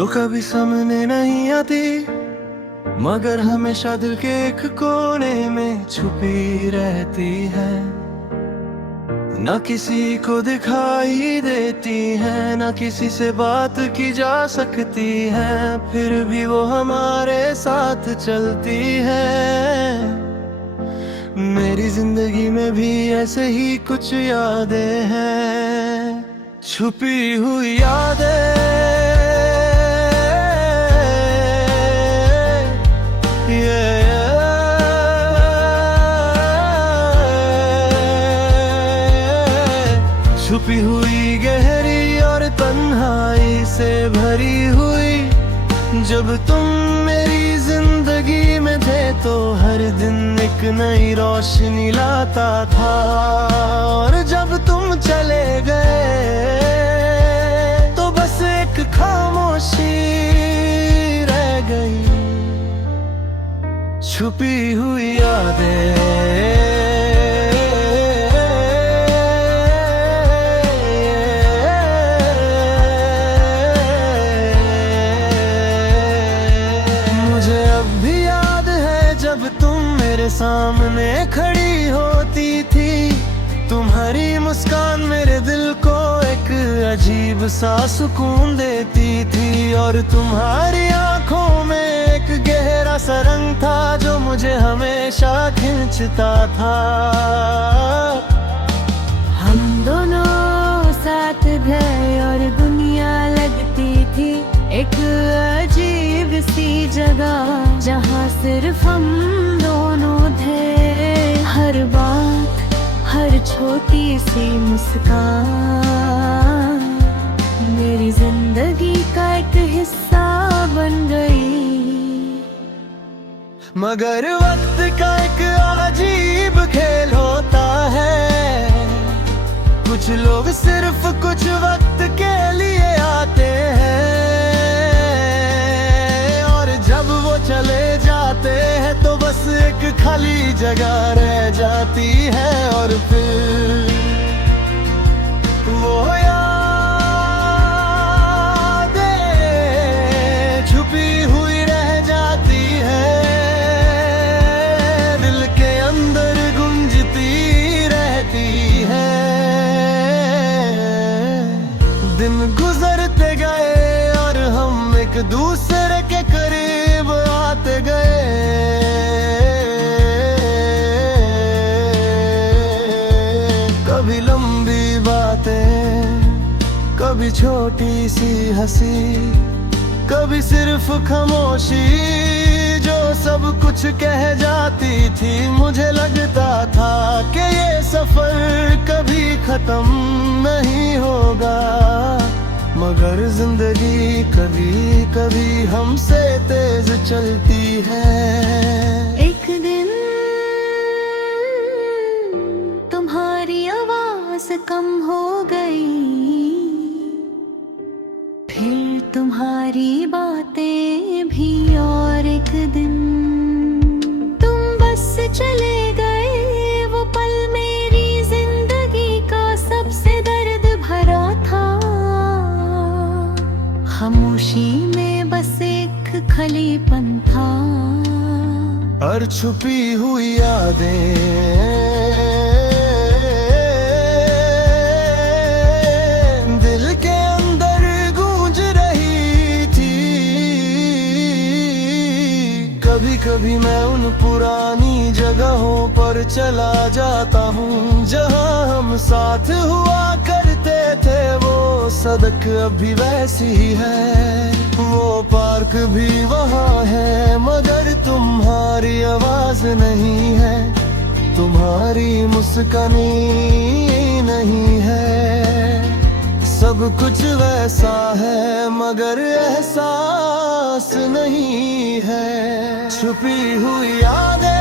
जो कभी सामने नहीं आती, मगर हमेशा दिल के एक कोने में छुपी रहती है। ना किसी को दिखाई देती है, ना किसी से बात की जा सकती है, फिर भी वो हमारे साथ चलती है। मेरी जिंदगी में भी ऐसे ही कुछ यादें हैं, छुपी हुई यादें। छुपी हुई गहरी और तन्हाई से भरी हुई। जब तुम मेरी जिंदगी में थे तो हर दिन एक नई रोशनी लाता था, और जब तुम चले गए तो बस एक खामोशी रह गई। छुपी हुई यादें। जब तुम मेरे सामने खड़ी होती थी, तुम्हारी मुस्कान मेरे दिल को एक अजीब सा सुकून देती थी, और तुम्हारी आंखों में एक गहरा सा रंग था जो मुझे हमेशा खींचता था। हम दोनों साथ गए और दुनिया लगती थी एक अजीब सी जगह, जहाँ सिर्फ हम दोनों थे। हर बात, हर छोटी सी मुस्कान मेरी जिंदगी का एक हिस्सा बन गई। मगर वक्त का एक अजीब खेल होता है, कुछ लोग सिर्फ कुछ वक्त के लिए आते हैं, चले जाते हैं तो बस एक खाली जगह रह जाती है। और फिर वो यादें छुपी हुई रह जाती है, दिल के अंदर गूंजती रहती है। दिन गुजरते गए और हम एक दूसरे के करीब आते गए। कभी लंबी बातें, कभी छोटी सी हंसी, कभी सिर्फ खामोशी जो सब कुछ कह जाती थी। मुझे लगता था कि ये सफर कभी खत्म नहीं होगा, मगर जिंदगी कभी कभी हमसे तेज चलती है। एक दिन तुम्हारी आवाज कम हो गई, फिर तुम्हारी बातें भी, और एक दिन तुम बस चले गए। वो पल मेरी जिंदगी का सबसे दर्द भरा था। खामोशी में बस एक खलीपन था, और छुपी हुई यादें दिल के अंदर गूंज रही थी। कभी कभी मैं उन पुरानी जगहों पर चला जाता हूँ जहाँ हम साथ हुआ करते थे। वो सड़क अभी वैसी ही है, वो पार्क भी वहाँ है, मगर तुम्हारी आवाज नहीं है, तुम्हारी मुस्कानी नहीं है। सब कुछ वैसा है मगर एहसास नहीं है। छुपी हुई यादें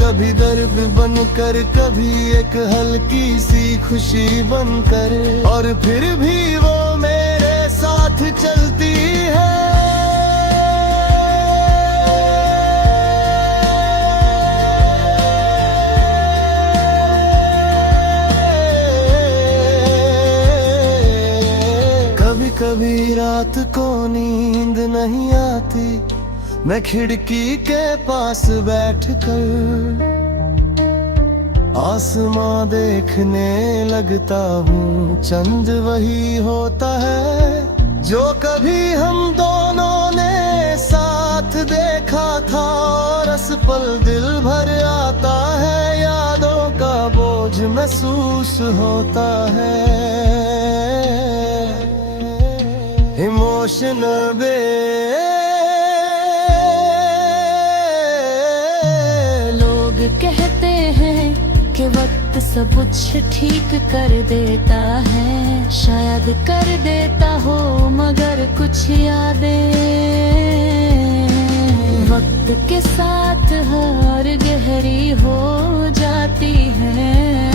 कभी दर्द बनकर, कभी एक हल्की सी खुशी बनकर, और फिर भी वो मेरे साथ चलती है। कभी रात को नींद नहीं आती, मैं खिड़की के पास बैठकर आसमां देखने लगता हूँ। चंद वही होता है जो कभी हम दोनों ने साथ देखा था, और असपल दिल भर आता है, यादों का बोझ महसूस होता है। इमोशनल लोग कहते हैं कि वक्त सब कुछ ठीक कर देता है, शायद कर देता हो, मगर कुछ यादें वक्त के साथ हर गहरी हो जाती है,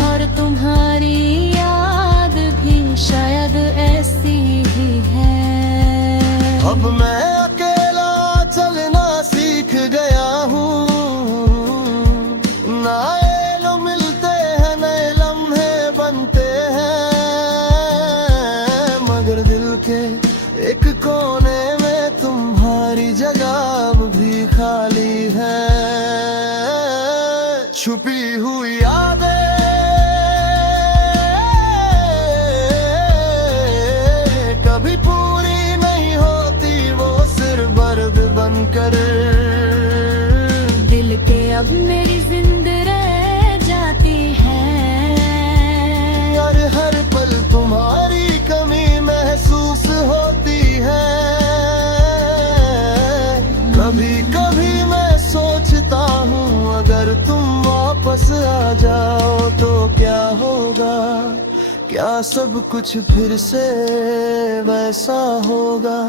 और तुम्हारी याद भी शायद ऐसी ही है। अब मैं अकेला चलना सीख गया हूँ, नए लोग मिलते हैं, नए लम्हे बनते हैं, मगर दिल के एक कोने में तुम्हारी जगह अब भी खाली है। छुपी हुई यादें कभी पूरी नहीं होती, वो सिर्फ दर्द बनकर दिल के अब मेरी जिंद रह जाती है, और हर पल तुम्हारी कमी महसूस होती है। कभी कभी मैं सोचता हूँ अगर तुम वापस आ जाओ तो क्या होगा, क्या सब कुछ फिर से वैसा होगा,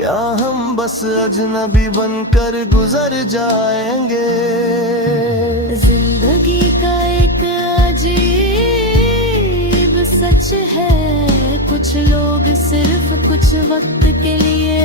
या हम बस अजनबी बनकर गुजर जाएंगे। जिंदगी का एक अजीब सच है, कुछ लोग सिर्फ कुछ वक्त के लिए